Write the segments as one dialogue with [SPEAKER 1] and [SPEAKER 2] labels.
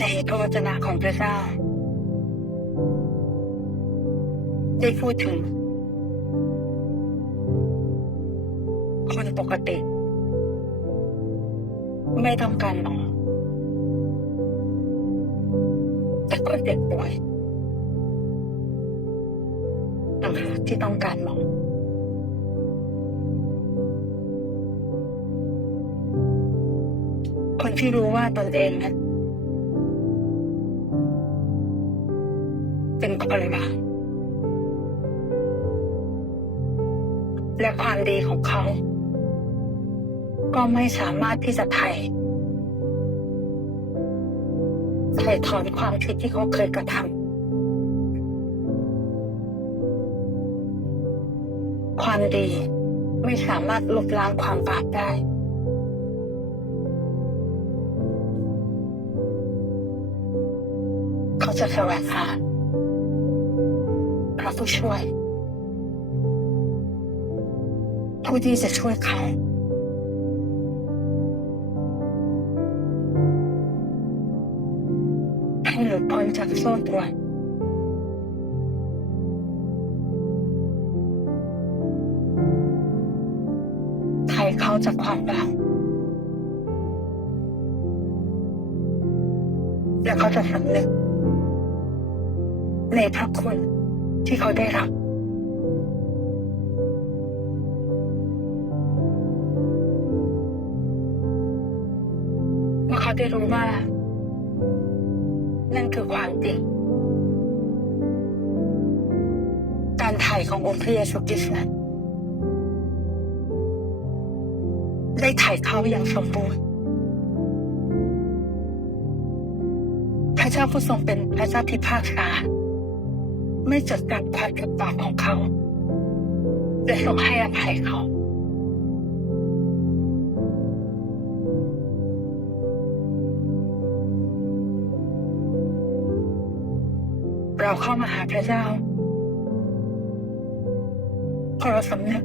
[SPEAKER 1] ในพระวจนะของพระเจ้า ได้พูดถึง คนปกติ ไม่ต้องการหมอแต่คนเจ็บป่วยต่างหากที่ต้องการหมอคนที่รู้ว่าตนเองนั้น เป็นคนบาปและความดีของเขา ก็ไม่สามารถที่จะไถ่ไถ่ถอนความผิดที่เขาเคยกระทำความดีไม่สามารถลบล้างความบาปได้ เขาจะแสวงหา พระผู้ช่วย ผู้ที่จะช่วยเขาให้หลุดพ้นจากโซ่ตรวนไถ่เขาจากความบาปและเขาจะสำนึกในพระคุณ ที่เขาได้รับเมื่อเขาได้รู้ว่า นั่นคือความจริง การถ่ายขององค์พระเยซูคริสต์นั้นได้ถ่ายเขาอย่างสมบูรณ์ พระเจ้าผู้ทรงเป็นพระเจ้าพิพากษา ไม่จดจำความผิดบาปของเขาและทรงให้อภัยเขา เราเข้ามาหาพระเจ้าเพราะเราสำนึก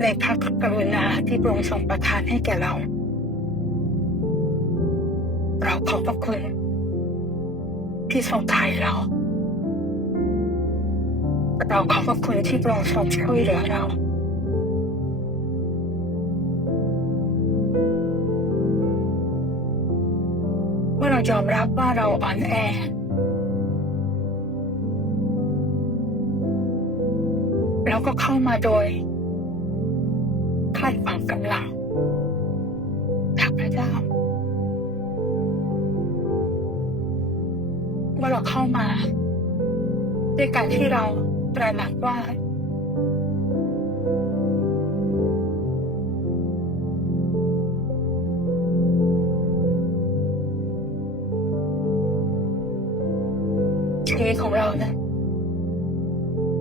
[SPEAKER 1] ในพระกรุณาที่พระองค์ทรงประทานให้แก่เรา เราขอบพระคุณ ที่ทรงไถ่เรา เราขอบพระคุณที่พรองค์ทรงช่วยเหลือเราเมื่อเรายอมรับว่าเราอ่อนแอ แล้วก็เข้ามาโดยคาดหวังกำลังจากพระเจ้าเมื่อเราเข้ามาด้วยการที่เรา ตระหนักว่า ชีวิตของเรานะ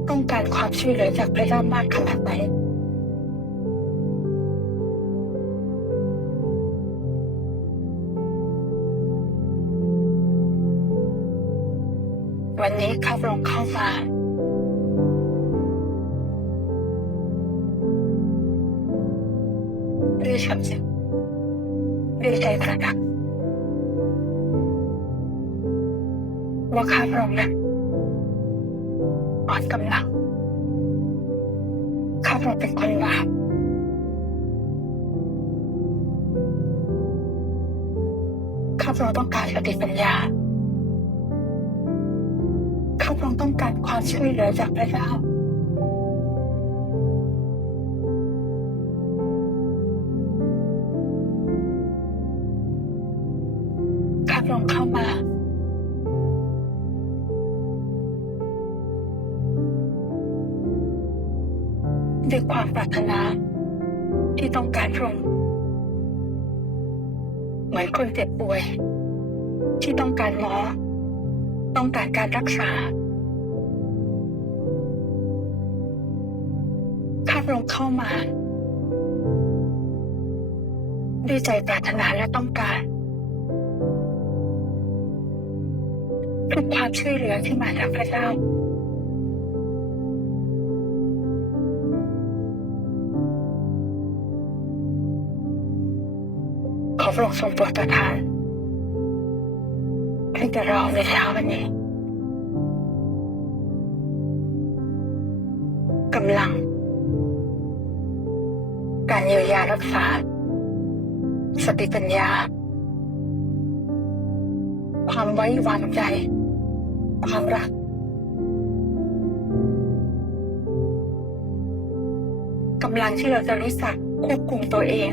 [SPEAKER 1] ต้องการความช่วยเหลือจากพระเจ้ามากขนาดไหนวันนี้ข้าพระองค์เข้ามา ด้วยฉันสิด้วยใจตระหนักว่าข้าพระองค์นั้นอ่อนกำลัง ข้าพระองค์เป็นคนบาปข้าพระองค์ต้องการสติปัญญา ข้าพระองค์ต้องการความช่วยเหลือจากพระเจ้า ข้าพระองเข้ามาด้วยความปรารถนาที่ต้องการพระองค์เหมือนคนเจ็บป่วย ที่ต้องการหมอ ต้องการการรักษา ข้าพระองค์เข้ามา ด้วยใจปรารถนาและต้องการ ทุกความช่วยเหลือที่มาจากพระเจ้า ขอพระองค์ทรงโปรดประทานให้แก่เราในเช้าวันนี้กำลัง การเยียวยารักษา สติปัญญา ความไว้วางใจ ความรัก กำลังที่เราจะรู้จักควบคุมตัวเอง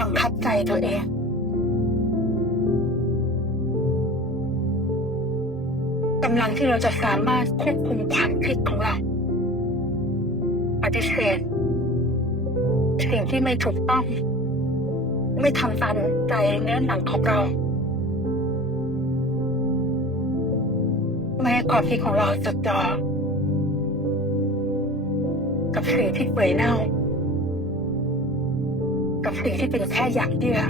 [SPEAKER 1] บังคับใจตัวเอง กำลังที่เราจะสามารถควบคุมความคิดของเราปฏิเสธสิ่งที่ไม่ถูกต้อง ไม่ทำตามใจเนื้อหนังของเรา ไม่ให้ความคิดของเราจดจ่อกับสิ่งที่เปื่อยเน่า กับสิ่งที่เป็นแค่อย่างเยื่อ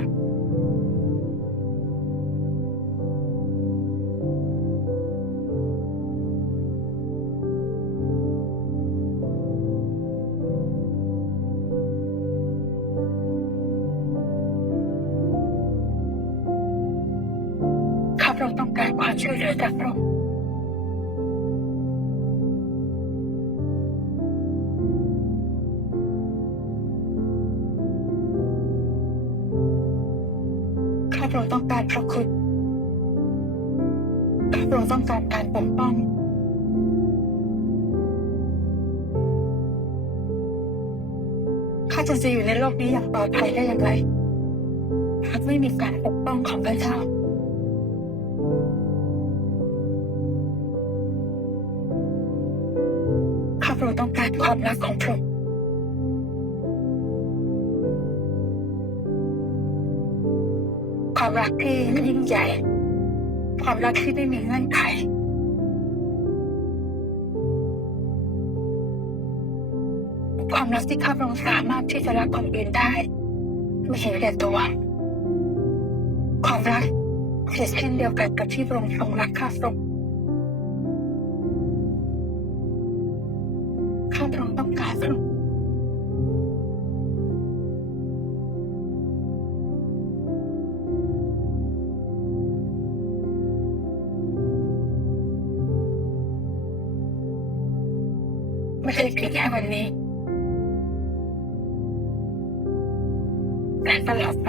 [SPEAKER 1] ข้าพระองค์ต้องการความช่วยเหลือจากพระองค์ พระองค์ต้องการพระคุณข้าพระองค์ต้องการการปกป้องข้าจะจะอยู่ในโลกนี้อย่างปลอดภัยได้อย่างไรหากไม่มีการปกป้องของพระเจ้าข้าพระองค์ต้องการความรักของพระองค์ ความรักที่ยิ่งใหญ่ ความรักที่ไม่มีเงื่อนไขความรักที่ข้าพระองค์สามารถที่จะรักคนอื่นได้ ไม่เห็นแก่ตัว ความรักเช่นเช่นเดียวกันกับที่พระองค์ทรงรักข้าพระองค์ พี่แค่วันนี้แต่ตลอดไป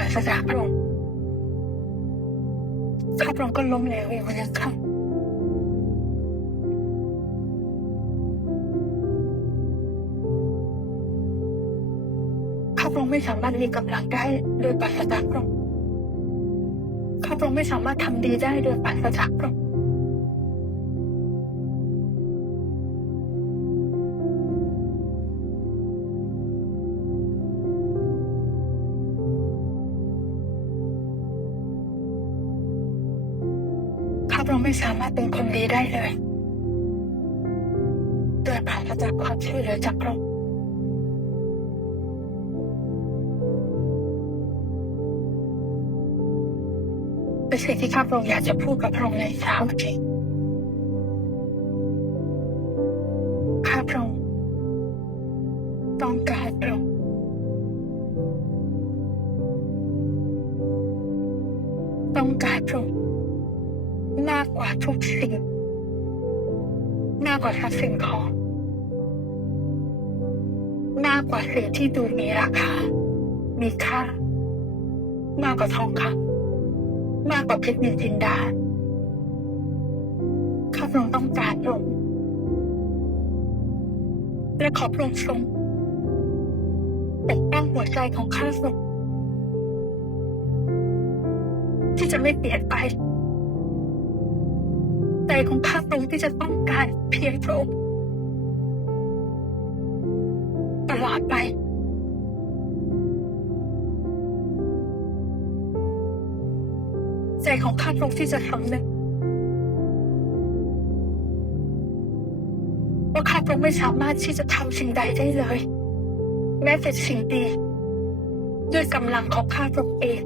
[SPEAKER 1] เราปราศจาพระองค์ข้าพระองค์ก็ล้มเหลวอยู่วันยังค่ำข้าพระองค์ไม่สามารถมีกำลังได้โดยปราศจากพระองค์ข้าพระองค์ไม่สามารถทำดีได้โดยปราศจากพระพระองค์ ไม่สามารถเป็นคนดีได้เลยโดยปราศจากความช่วยเหลือจากพระเป็นสิ่งที่ข้าพระองค์อยากจะพูดกับพระองค์ในเช้านี้ ว่าทุกสิ่งมากกว่าทรัพย์สินของมากกว่าสิ่งที่ดูมีราคา มีค่า มากกว่าทองคำมากกว่าเพชรนินจินดาข้าพระองค์ต้องการพระองค์และขอพระองค์ทรงปกป้องหัวใจของข้าพระองค์ที่จะไม่เปลี่ยนไป ใจของข้าพระองค์ที่จะต้องการเพียงพระองค์ตลอดไป ใจของข้าพระองค์ที่จะสำนึกว่าข้าพระองค์ไม่สามารถที่จะทำสิ่งใดได้เลย แม้แต่สิ่งดี ด้วยกำลังของข้าพระองค์เอง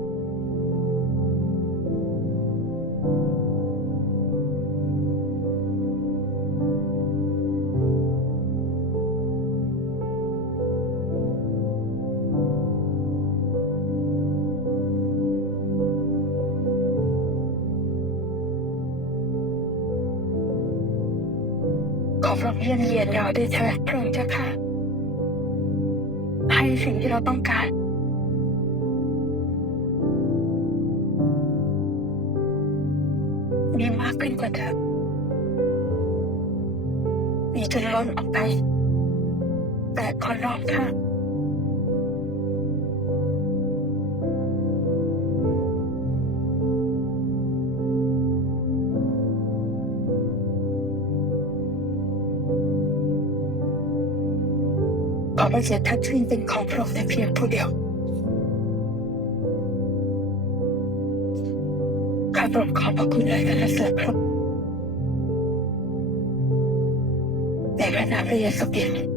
[SPEAKER 1] อพระองเย็นเยียนเราด้วยเถิดพระองค์เจ้าค่ะให้สิ่งที่เราต้องการมีมากขึ้นกว่าเดิมมีจนล้นออกไป แต่คนรอบข้าง ขอพระเจ้าทัดชื่นเป็นของพระองค์แต่เพียงผู้เดียวข้าพระองค์ขอบพระคุณเลยกันและเสริมพระในพระนามพระเยซูคริสต์